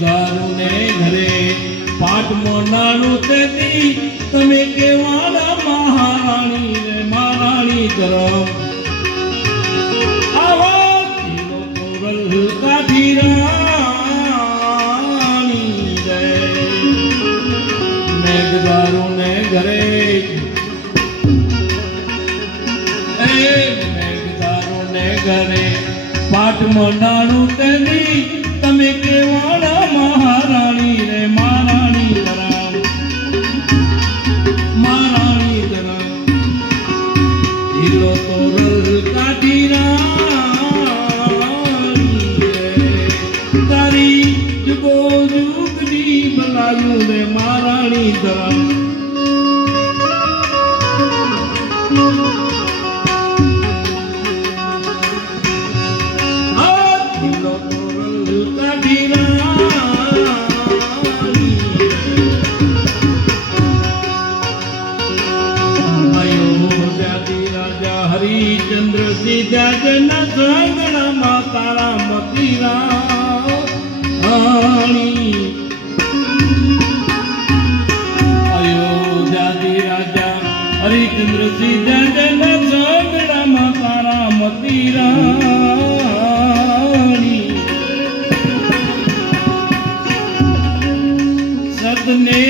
દારૂને ઘરે પાટમો નાનું તેથી તમે કેવાના મહારાણી રે, મહારાણી તરફ. ઘરે. ઘરે પાટમાં નાણું તેની, તમે કે તારી જુગો જુગની બનાવ્યું રે મહારાણી ધરામ સીધા જના સંગણામાં તારા મતી રાણી અયોધ્યાથી રાજા હરિચંદ્ર સીધા જના સંગણામાં તારા મતી રાણી સતને